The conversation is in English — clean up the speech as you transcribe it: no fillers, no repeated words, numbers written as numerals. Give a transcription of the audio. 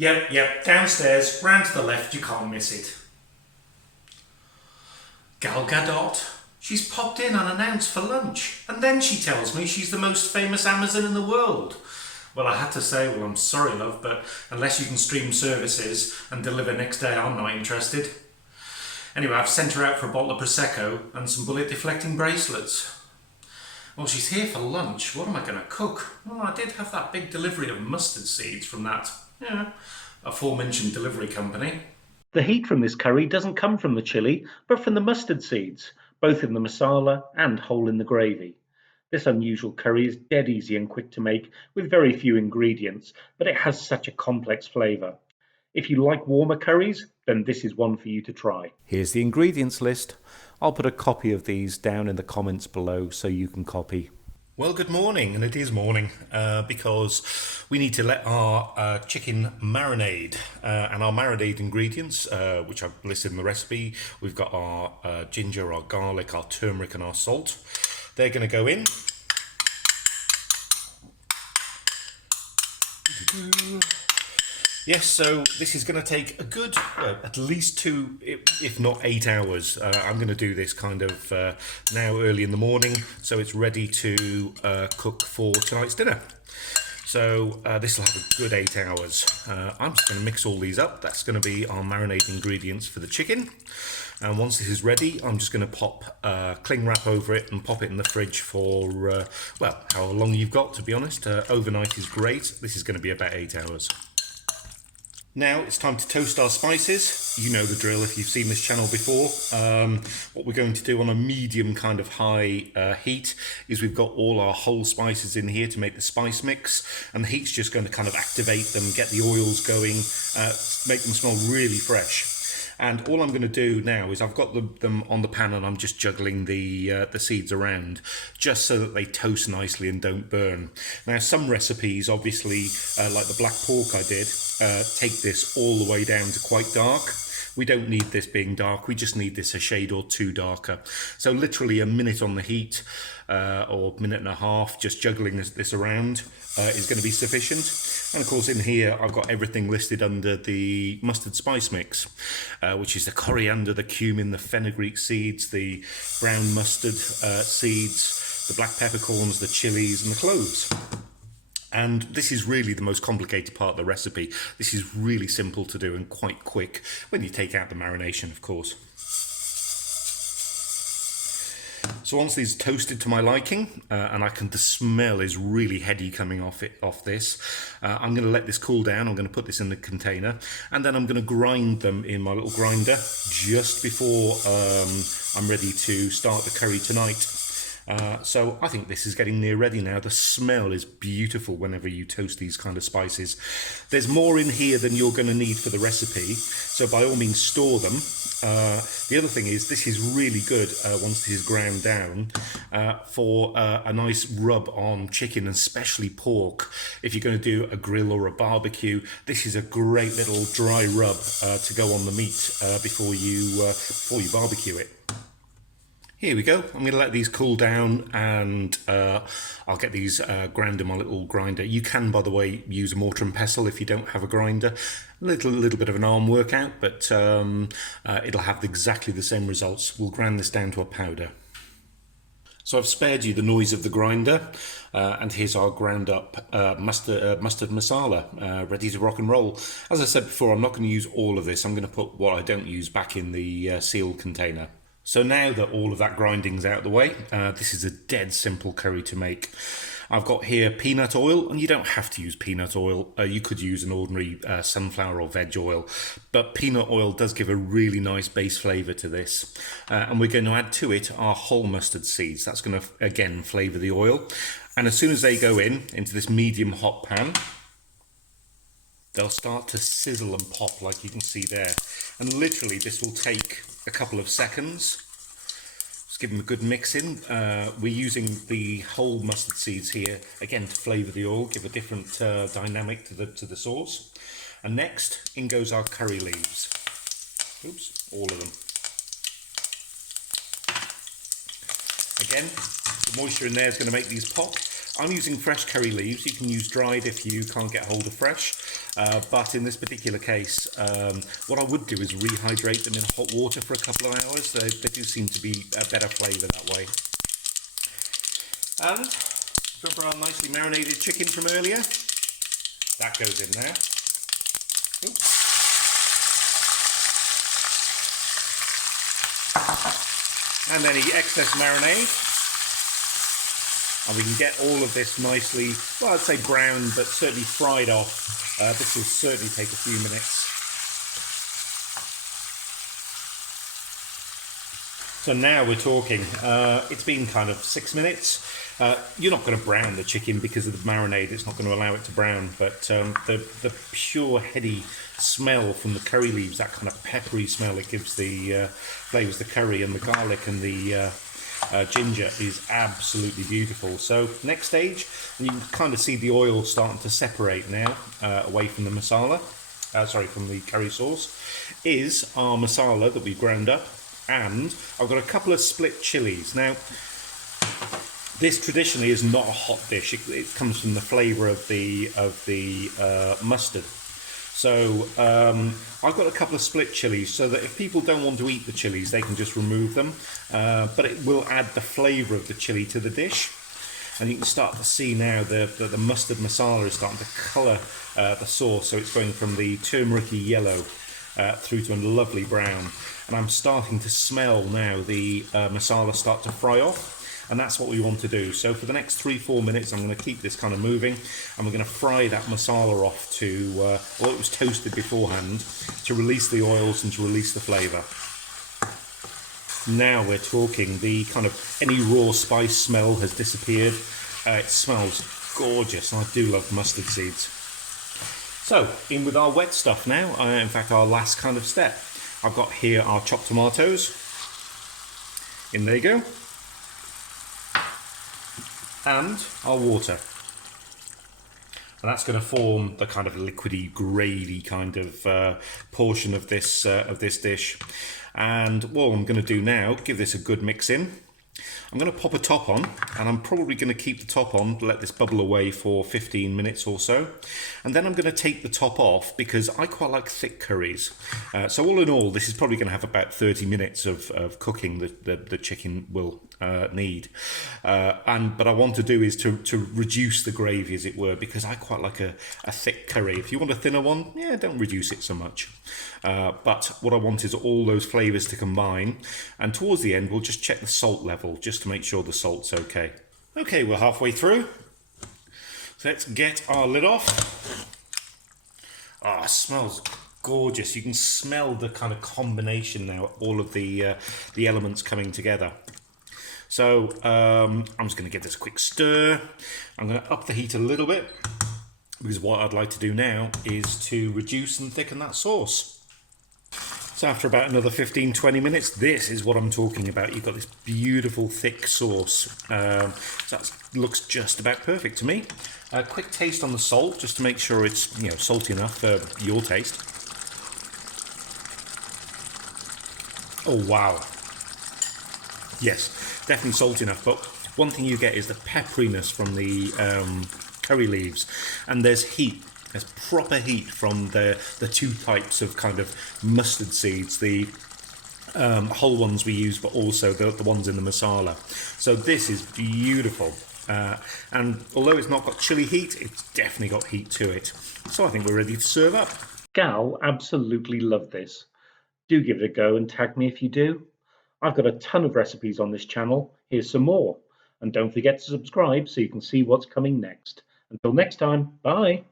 Yep, downstairs, round to the left, you can't miss it. Gal Gadot, she's popped in unannounced for lunch, and then she tells me she's the most famous Amazon in the world. Well, I had to say, well, I'm sorry, love, but unless you can stream services and deliver next day, I'm not interested. Anyway, I've sent her out for a bottle of Prosecco and some bullet-deflecting bracelets. Well, she's here for lunch. What am I going to cook? Well, I did have that big delivery of mustard seeds from that, aforementioned delivery company. The heat from this curry doesn't come from the chilli, but from the mustard seeds, both in the masala and whole in the gravy. This unusual curry is dead easy and quick to make with very few ingredients, but it has such a complex flavour. If you like warmer curries, then this is one for you to try. Here's the ingredients list. I'll put a copy of these down in the comments below so you can copy. Well, good morning, and it is morning because we need to let our chicken marinade. And our marinade ingredients, which I've listed in the recipe, we've got our ginger, our garlic, our turmeric and our salt. They're going to go in. Yes, so this is going to take a good, at least 2, if not 8 hours. I'm going to do this kind of now early in the morning, so it's ready to cook for tonight's dinner. So this will have a good 8 hours. I'm just going to mix all these up. That's going to be our marinade ingredients for the chicken. And once this is ready, I'm just going to pop cling wrap over it and pop it in the fridge for, well, how long you've got, to be honest. Overnight is great. This is going to be about 8 hours. Now it's time to toast our spices. You know the drill if you've seen this channel before. What we're going to do on a medium kind of high heat is we've got all our whole spices in here to make the spice mix, and the heat's just going to kind of activate them, get the oils going, make them smell really fresh. And all I'm going to do now is I've got them on the pan and I'm just juggling the seeds around just so that they toast nicely and don't burn. Now some recipes, obviously, like the black pork I did, take this all the way down to quite dark. We don't need this being dark, we just need this a shade or two darker. So literally a minute on the heat, or minute and a half, just juggling this around is going to be sufficient. And of course in here I've got everything listed under the mustard spice mix, which is the coriander, the cumin, the fenugreek seeds, the brown mustard seeds, the black peppercorns, the chilies and the cloves. And this is really the most complicated part of the recipe. This is really simple to do and quite quick when you take out the marination, of course. So once these are toasted to my liking, and the smell is really heady coming off this, I'm going to let this cool down. I'm going to put this in the container, and then I'm going to grind them in my little grinder just before I'm ready to start the curry tonight. So I think this is getting near ready now. The smell is beautiful whenever you toast these kind of spices. There's more in here than you're going to need for the recipe, so by all means store them. The other thing is this is really good once this is ground down for a nice rub on chicken, and especially pork. If you're going to do a grill or a barbecue, this is a great little dry rub to go on the meat before you barbecue it. Here we go. I'm going to let these cool down, and I'll get these ground in my little grinder. You can, by the way, use a mortar and pestle if you don't have a grinder. A little bit of an arm workout, but it'll have exactly the same results. We'll grind this down to a powder. So I've spared you the noise of the grinder, and here's our ground up mustard masala, ready to rock and roll. As I said before, I'm not going to use all of this. I'm going to put what I don't use back in the sealed container. So now that all of that grinding's out of the way, this is a dead simple curry to make. I've got here peanut oil, and you don't have to use peanut oil. You could use an ordinary sunflower or veg oil, but peanut oil does give a really nice base flavour to this. And we're going to add to it our whole mustard seeds. That's going to, again, flavour the oil. And as soon as they go into this medium hot pan, they'll start to sizzle and pop like you can see there. And literally this will take a couple of seconds. Just give them a good mix in. We're using the whole mustard seeds here, again, to flavour the oil, give a different dynamic to the sauce. And next, in goes our curry leaves. Oops, all of them. Again, the moisture in there is going to make these pop. I'm using fresh curry leaves. You can use dried if you can't get hold of fresh. But in this particular case, what I would do is rehydrate them in hot water for a couple of hours. They do seem to be a better flavour that way. And remember our nicely marinated chicken from earlier? That goes in there. Oops. And any excess marinade. And we can get all of this nicely, well, I'd say brown, but certainly fried off. This will certainly take a few minutes. So now we're talking, it's been kind of 6 minutes. You're not going to brown the chicken because of the marinade, it's not going to allow it to brown, but the pure heady smell from the curry leaves, that kind of peppery smell it gives the flavours, the curry and the garlic and the ginger is absolutely beautiful. So next stage, and you can kind of see the oil starting to separate now away from the masala, from the curry sauce, is our masala that we've ground up. And I've got a couple of split chilies. Now, this traditionally is not a hot dish. It comes from the flavour of the mustard. So I've got a couple of split chilies so that if people don't want to eat the chilies, they can just remove them. But it will add the flavour of the chili to the dish. And you can start to see now the mustard masala is starting to colour the sauce. So it's going from the turmeric-y yellow through to a lovely brown. And I'm starting to smell now the masala start to fry off. And that's what we want to do. So for the next 3-4 minutes, I'm going to keep this kind of moving, and we're going to fry that masala off to, well, it was toasted beforehand, to release the oils and to release the flavour. Now we're talking, the kind of, any raw spice smell has disappeared. It smells gorgeous, and I do love mustard seeds. So, in with our wet stuff now, in fact our last kind of step. I've got here our chopped tomatoes. In they go. And our water. And that's going to form the kind of liquidy, gravy kind of portion of this dish. And what I'm going to do now, give this a good mix in. I'm going to pop a top on, and I'm probably going to keep the top on, let this bubble away for 15 minutes or so. And then I'm going to take the top off because I quite like thick curries. So all in all, this is probably going to have about 30 minutes of cooking the chicken will need. But I want to do is to reduce the gravy, as it were, because I quite like a thick curry. If you want a thinner one, yeah, don't reduce it so much. But what I want is all those flavours to combine. And towards the end, we'll just check the salt level, just to make sure the salt's okay. Okay, we're halfway through. So let's get our lid off. Ah, it smells gorgeous. You can smell the kind of combination now, all of the elements coming together. So I'm just going to give this a quick stir. I'm going to up the heat a little bit, because what I'd like to do now is to reduce and thicken that sauce. So after about another 15-20 minutes, this is what I'm talking about. You've got this beautiful thick sauce. So that looks just about perfect to me. A quick taste on the salt, just to make sure it's salty enough for your taste. Oh wow. Yes, definitely salty enough, but one thing you get is the pepperiness from the curry leaves, and there's heat. There's proper heat from the two types of kind of mustard seeds, the whole ones we use, but also the ones in the masala. So this is beautiful. And although it's not got chili heat, it's definitely got heat to it. So I think we're ready to serve up. Gal absolutely loved this. Do give it a go and tag me if you do. I've got a ton of recipes on this channel. Here's some more. And don't forget to subscribe so you can see what's coming next. Until next time, bye.